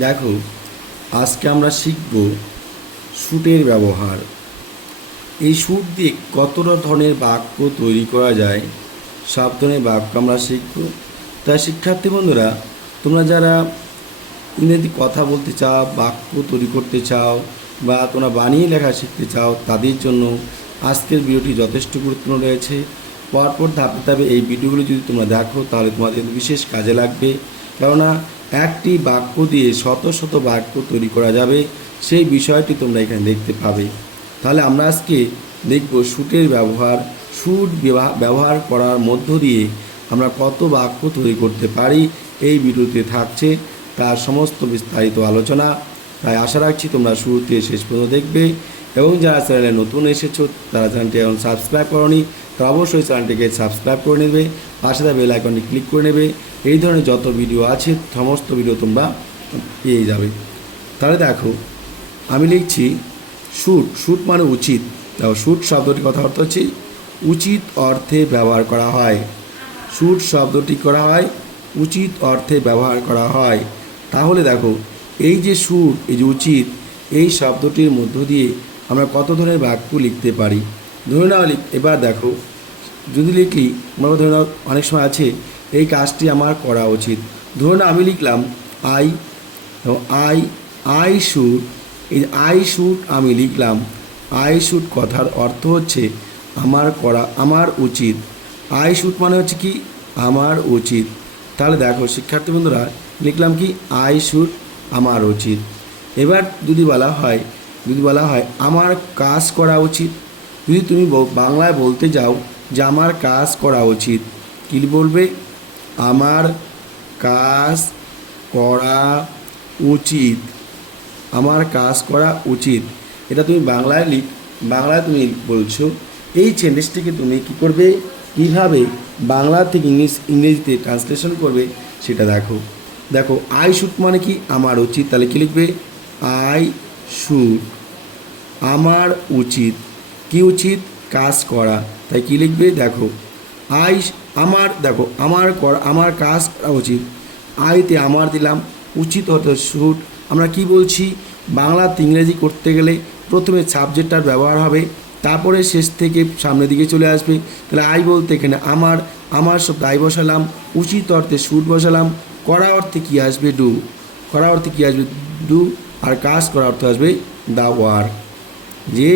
দেখো, আজকে আমরা শিখব শুটের ব্যবহার। এই শুট দিয়ে কতটা ধরনের বাক্য তৈরি করা যায়, সব ধরনের বাক্য আমরা শিখব। তাই শিক্ষার্থী বন্ধুরা, তোমরা যারা ইংরেজি কথা বলতে চাও, বাক্য তৈরি করতে চাও, বা তোমরা বানিয়ে লেখা শিখতে চাও, তাদের জন্য আজকের ভিডিওটি যথেষ্ট গুরুত্বপূর্ণ রয়েছে। পরপর ধাপে ধাপে এই ভিডিওগুলো যদি তোমরা দেখো, তাহলে তোমাদের বিশেষ কাজে লাগবে। কেননা একটি বাক্য দিয়ে শত শত বাক্য তৈরি করা যাবে, সেই বিষয়টি তোমরা এখানে দেখতে পাবে। তাহলে আমরা আজকে দেখব শুটের ব্যবহার। শুট ব্যবহার করার মধ্য দিয়ে আমরা কত বাক্য তৈরি করতে পারি, এই ভিডিওতে থাকছে তার সমস্ত বিস্তারিত আলোচনা। তাই আশা রাখছি তোমরা শুরু থেকে শেষ পর্যন্ত দেখবে, এবং যারা চ্যানেলে নতুন এসেছো তারা চ্যানেলটি এখন সাবস্ক্রাইব করোনি, তো অবশ্যই চ্যানেলটিকে সাবস্ক্রাইব করে নেবে, পাশে থাকা বেল আইকনটি ক্লিক করে নেবে। এই ধরনের যত ভিডিও আছে সমস্ত ভিডিও তোমরা পেয়ে যাবে। তাহলে দেখো, আমি লিখছি শুট। শুট মানে উচিত। দেখো, শুট শব্দটির কথা অর্থ হচ্ছে উচিত অর্থে ব্যবহার করা হয়। শুট শব্দটি করা হয় উচিত অর্থে ব্যবহার করা হয়। তাহলে দেখো, এই যে শুট, এই যে উচিত, এই শব্দটির মধ্য দিয়ে আমরা কত ধরনের বাক্য লিখতে পারি। ধরে নাও, এবার দেখো, যদি লিখি, আমরা ধরে নাও অনেক সময় আছে এই কাজটি আমার করা উচিত। ধরে নাও আমি লিখলাম আই। আই আই শুড, এই আই শুড আমি লিখলাম। আই শুড কথার অর্থ হচ্ছে আমার করা, আমার উচিত। আই শুড মানে হচ্ছে কি, আমার উচিত। তাহলে দেখো শিক্ষার্থী বন্ধুরা, লিখলাম কি আই শুড, আমার উচিত। এবার যদি বলা হয় আমার কাজ করা উচিত, যদি তুমি বাংলায় বলতে যাও যে আমার কাজ করা উচিত, কী বলবে? আমার কাজ করা উচিত। আমার কাজ করা উচিত, এটা তুমি বাংলায় তুমি বলছো। এই সেন্টেন্সটিকে তুমি কী করবে, কীভাবে বাংলা থেকে ইংরেজিতে ট্রান্সলেশন করবে সেটা দেখো। দেখো, আই শুড মানে কি, আমার উচিত। তাহলে কী লিখবে? আই শুড, আমার উচিত। কি উচিত? কাজ করা। তাই কী লিখবে? দেখো, দেখো আমার কাজ করা উচিত। আইতে আমার দিলাম, উচিত অর্থ শুড। আমরা কি বলছি, বাংলাতে ইংরেজি করতে গেলে প্রথমে সাবজেক্টটার ব্যবহার হবে, তারপরে শেষ থেকে সামনের দিকে চলে আসবে। তাহলে আই বলতে এখানে আমার শব্দ আই বসালাম, উচিত অর্থে শুড বসালাম, করা অর্থে কী আসবে? ডু। করা অর্থে কী আসবে? ডু। আর কাজ করা অর্থ আসবে দ্য ওয়ার্ক, যে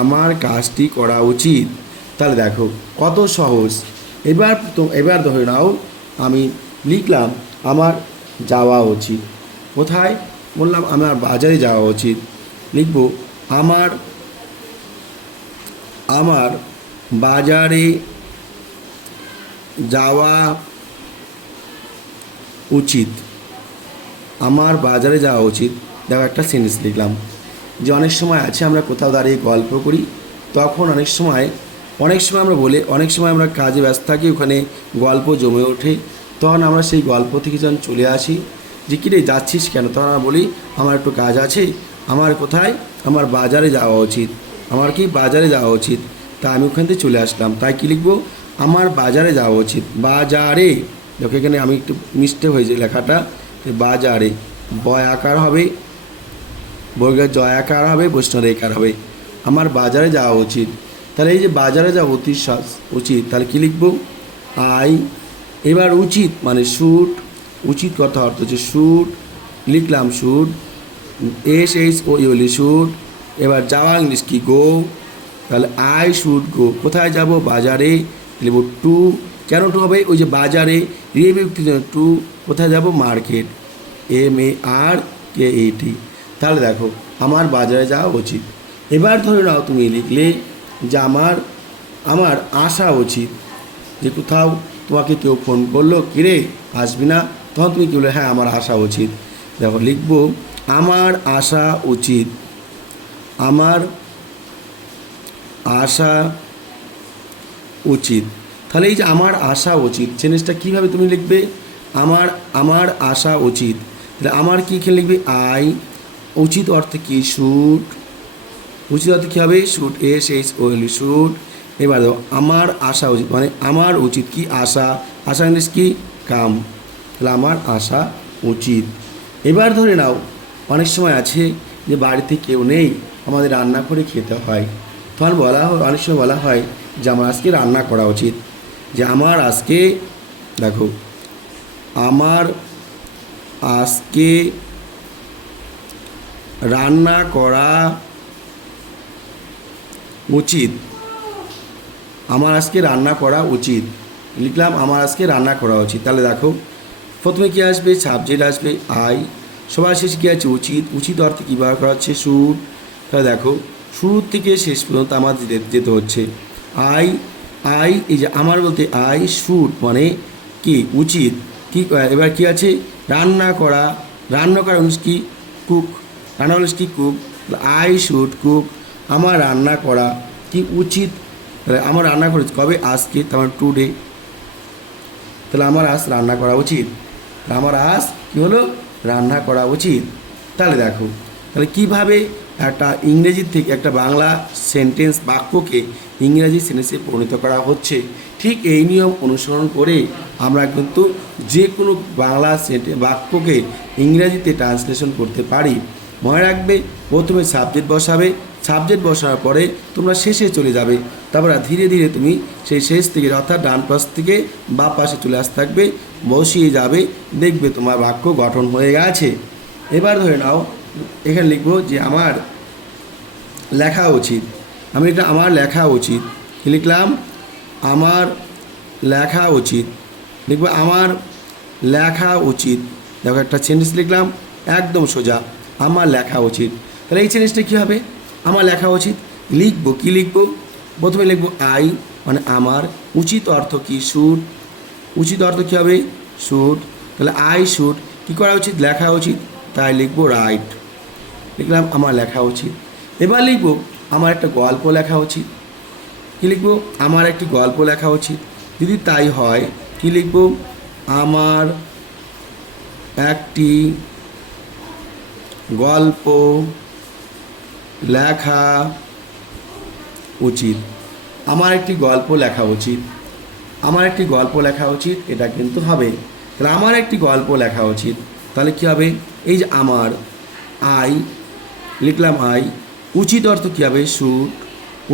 আমার কাজটি করা উচিত। তাহলে দেখো কত সহজ। এবার ধরে নাও আমি লিখলাম আমার যাওয়া উচিত। কোথায়? বললাম আমার বাজারে যাওয়া উচিত। লিখব আমার বাজারে যাওয়া উচিত। আমার বাজারে যাওয়া উচিত। দেখো, একটা সেন্টেন্স লিখলাম। যে অনেক সময় আছে আমরা কোথাও দাঁড়িয়ে গল্প করি, তখন অনেক সময় আমরা বলি, অনেক সময় আমরা কাজে ব্যস্ত থাকি, ওখানে গল্প জমে ওঠে। তখন আমরা সেই গল্প থেকে যখন চলে আসি, যে কী রে যাচ্ছিস কেন, তখন আমরা বলি আমার একটু কাজ আছে। আমার কোথায়? আমার বাজারে যাওয়া উচিত। আমার কি বাজারে যাওয়া উচিত, তা আমি ওখান থেকে চলে আসলাম। তাই কী লিখবো? আমার বাজারে যাওয়া উচিত। বাজারে, দেখো এখানে আমি একটু মিস্টেক হয়েছে লেখাটা। বাজারে বয় আকার হবে, বর্গের জয় আকার হবে, বৈষ্ণব একার হবে। আমার বাজারে যাওয়া উচিত। তাহলে এই যে বাজারে যাওয়া উচিত, তাহলে কী লিখব? আই। এবার উচিত মানে শুট। উচিত কথা অর্থ হচ্ছে শুট, লিখলাম শুট, SHOUT শুট। এবার যাওয়া ইংলিশ কি? গো। তাহলে আই শুড গো। কোথায় যাব? বাজারে। লিখব টু। কেন টু হবে? ওই যে বাজারে বিভক্তির জন্য টু। কোথায় যাব? মার্কেট। MARKET। তাহলে দেখো, আমার বাজারে যাওয়া উচিত। এবার ধরে নাও তুমি লিখলে যে আমার আসা উচিত। যে কোথাও তোমাকে কেউ ফোন করলো, কিরে আসবি না, তখন তুমি কী বলে? হ্যাঁ, আমার আসা উচিত। দেখো লিখব আমার আসা উচিত। আমার আসা উচিত। তাহলে এই যে আমার আসা উচিত জিনিসটা কীভাবে তুমি লিখবে? আমার আসা উচিত। তাহলে আমার কী এখানে লিখবে? আই। উচিত অর্থে কি? শুট। উচিত অর্থে কী হবে? Shoot, SHOUT shoot. এবার দেখো, আমার আসা উচিত মানে আমার উচিত কি? আশা। আশা ইংলিশ কি? কাম। তাহলে আমার আসা উচিত। এবার ধরে নাও অনেক সময় আছে যে বাড়িতে কেউ নেই, আমাদের রান্না করে খেতে হয়, তখন বলা হয়, অনেক সময় বলা হয় যে আমার আজকে রান্না করা উচিত, যে আমার আজকে দেখো আমার আজকে রান্না করা উচিত, আমার আজকে রান্না করা উচিত। লিখলাম আমার আজকে রান্না করা উচিত। তাহলে দেখো প্রথমে কী আসবে, সাবজেক্ট আসবে আই, সবার শেষে কী আছে উচিত, উচিত অর্থে কী ব্যবহার করা হচ্ছে শুড। তাহলে দেখো শুরু থেকে শেষ পর্যন্ত আমার যেতে হচ্ছে আই আই, এই যে আমার বলতে আই শুড মানে কি উচিত, কি এবার কি আছে রান্না করা, রান্না করা উচিত কি কুক, রান্না হলে কি কুক, আই শুড কুক, আমার রান্না করা কি উচিত, তাহলে আমার রান্না করে কবে আজকে, তার টুডে, তাহলে আমার আজ রান্না করা উচিত, আমার আজ কী হলো রান্না করা উচিত। তাহলে দেখো তাহলে কীভাবে একটা ইংরেজির থেকে একটা বাংলা সেন্টেন্স বাক্যকে ইংরেজি সেন্টেন্সে পরিণত করা হচ্ছে, ঠিক এই নিয়ম অনুসরণ করে আমরা কিন্তু যে কোনো বাংলা বাক্যকে ইংরেজিতে ট্রান্সলেশন করতে পারি। মনে রাখবে প্রথমে সাবজেক্ট বসাবে, সাবজেক্ট বসার পরে তোমরা শেষে চলে যাবে, তারপরে ধীরে ধীরে তুমি সেই শেষ থেকে অর্থাৎ ডান পাশ থেকে বা পাশে চলে আসতে থাকবে, বসিয়ে যাবে, দেখবে তোমার বাক্য গঠন হয়ে গেছে। এবার ধরে নাও এখানে লিখবো যে আমার লেখা উচিত, আমি এটা আমার লেখা উচিত, কি লিখলাম আমার লেখা উচিত, লিখবো আমার লেখা উচিত। দেখো একটা সেন্টেন্স লিখলাম একদম সোজা, আমার লেখা উচিত। তাহলে এই সেন্টেন্সটা কী হবে, আমার লেখা উচিত, লিখবো কি লিখবো, প্রথমে লিখবো আই মানে আমার, উচিত অর্থ কি শুড, উচিত অর্থ কী হবে শুড, তাহলে আই শুড কী করা উচিত লেখা উচিত, তাই লিখবো রাইট, লিখলাম আমার লেখা উচিত। এবার লিখবো আমার একটা গল্প লেখা উচিত, কী লিখবো আমার একটি গল্প লেখা উচিত, যদি তাই হয় কী লিখবো আমার একটি গল্প লেখা উচিত, আমার একটি গল্প লেখা উচিত, আমার একটি গল্প লেখা উচিত, এটা কিন্তু হবে। তাহলে আমার একটি গল্প লেখা উচিত, তাহলে কী হবে এই যে আমার আই লিখলাম আই, উচিত অর্থ কী হবে শুড,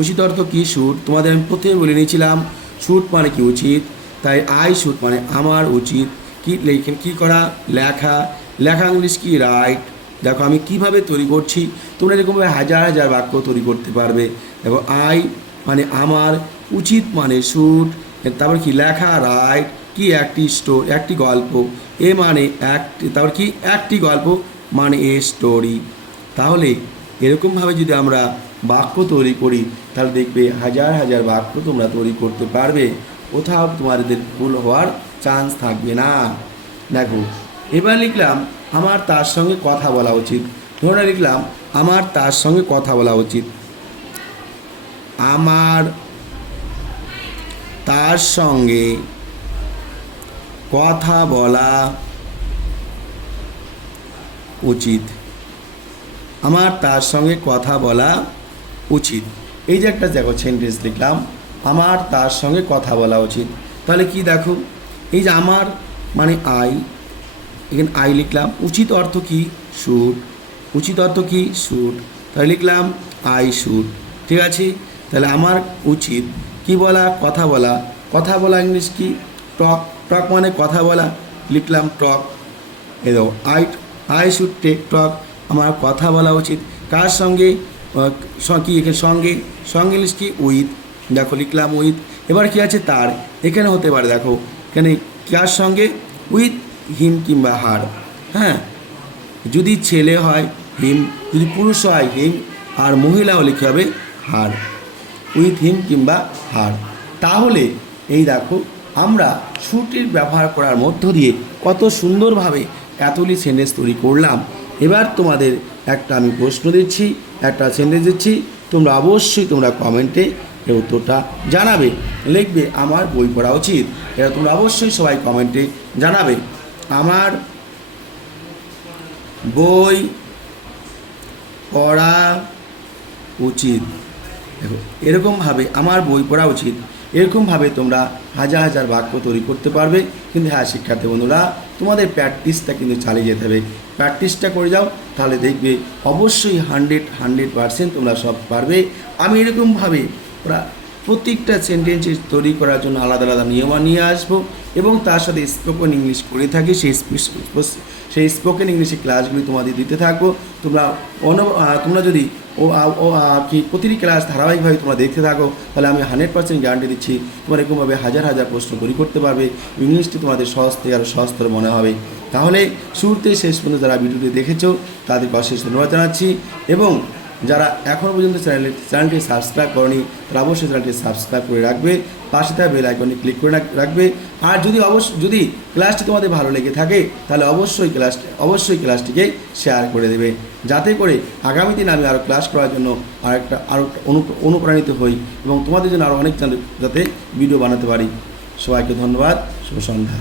উচিত অর্থ কী শুড, তোমাদের আমি প্রথমে বলে নিয়েছিলাম শুড মানে কি উচিত, তাই আই শুড মানে আমার উচিত, কি লেখেন কী করা লেখা, লেখা ইংলিশ কি রাইট। দেখো আমি কিভাবে তৈরি করছি, তোমরা এরকমভাবে হাজার হাজার বাক্য তৈরি করতে পারবে। দেখো আই মানে আমার, উচিত মানে শুড, তারপর কি লেখা রাইট, কি একটি একটি গল্প, এ মানে একটি, তারপর কি একটি গল্প মানে এ স্টোরি। তাহলে এরকমভাবে যদি আমরা বাক্য তৈরি করি তাহলে দেখবে হাজার হাজার বাক্য তোমরা তৈরি করতে পারবে, কোথাও তোমাদের ভুল হওয়ার চান্স থাকবে না। দেখো এবার লিখলাম আমার তার সঙ্গে কথা বলা উচিত, ধরে লিখলাম আমার তার সঙ্গে কথা বলা উচিত, আমার তার সঙ্গে কথা বলা উচিত, আমার তার সঙ্গে কথা বলা উচিত। এই যে একটা দেখো সেন্টেন্স লিখলাম আমার তার সঙ্গে কথা বলা উচিত, তাহলে কি দেখো এই যে আমার মানে আই, এখানে আই লিখলাম, উচিত অর্থ কি শুড, উচিত অর্থ কি শুড, তাহলে লিখলাম আই শুড, ঠিক আছে। তাহলে আমার উচিত কি বলা কথা বলা, কথা বলা ইংলিশ কি টক, টক মানে কথা বলা, লিখলাম টক, এই দেখো আই শুড টেক টক, আমার কথা বলা উচিত, কার সঙ্গে কি এখানে সঙ্গে, সঙ্গে ইংলিশ কি উইথ, দেখো লিখলাম উইথ। এবার কি আছে তার, এখানে হতে পারে দেখো এখানে কার সঙ্গে উইথ হিম কিংবা হার, হ্যাঁ যদি ছেলে হয় হিম, যদি পুরুষ হয় হিম, আর মহিলা হলে কী হবে হার, উইথ হিম কিংবা হার। তাহলে এই দেখো আমরা শুডের ব্যবহার করার মধ্য দিয়ে কত সুন্দরভাবে এতগুলি সেন্টেন্স তৈরি করলাম। এবার তোমাদের একটা আমি প্রশ্ন দিচ্ছি, একটা সেন্টেন্স দিচ্ছি, তোমরা অবশ্যই তোমরা কমেন্টে এর উত্তরটা জানাবে, লিখবে আমার বই পড়া উচিত, এটা তোমরা অবশ্যই সবাই কমেন্টে জানাবে আমার বই পড়া উচিত। দেখো এরকমভাবে আমার বই পড়া উচিত, এরকমভাবে তোমরা হাজার হাজার বাক্য তৈরি করতে পারবে। কিন্তু হ্যাঁ শিক্ষার্থী বন্ধুরা, তোমাদের প্র্যাকটিসটা কিন্তু চালিয়ে যেতে হবে। প্র্যাকটিসটা করে যাও, তাহলে দেখবে অবশ্যই 100% তোমরা সব পারবে। আমি এরকমভাবে প্রত্যেকটা সেন্টেন্স তৈরি করার জন্য আলাদা আলাদা নিয়ম নিয়ে আসবো এবং তার সাথে স্পোকেন ইংলিশ করে থাকি। সেই স্পোকেন ইংলিশের ক্লাসগুলি তোমাদের দিতে থাকবো। তোমরা যদি কি প্রতিটি ক্লাস ধারাবাহিকভাবে তোমরা দেখতে থাকো, তাহলে আমি 100% গ্যারান্টি দিচ্ছি তোমরা এরকমভাবে হাজার হাজার প্রশ্ন তৈরি করতে পারবে। ইংলিশটি তোমাদের সহজ থেকে আরও সহজতর মনে হবে। তাহলে শুরুতে শেষ পর্যন্ত যারা ভিডিওটি দেখেছো তাদেরকে অশেষ ধন্যবাদ জানাচ্ছি, এবং যারা এখনও পর্যন্ত চ্যানেলটি সাবস্ক্রাইব করনি তারা অবশ্যই চ্যানেলটি সাবস্ক্রাইব করে রাখবে, পাশে থাকা বেল আইকনে ক্লিক করে রাখবে। আর যদি ক্লাসটি তোমাদের ভালো লেগে থাকে তাহলে অবশ্যই ক্লাসটিকে শেয়ার করে দেবে, যাতে করে আগামী দিন আমি আরও ক্লাস করার জন্য আরও অনুপ্রাণিত হই এবং তোমাদের জন্য আরও অনেক যাতে ভিডিও বানাতে পারি। সবাইকে ধন্যবাদ, শুভ সন্ধ্যা।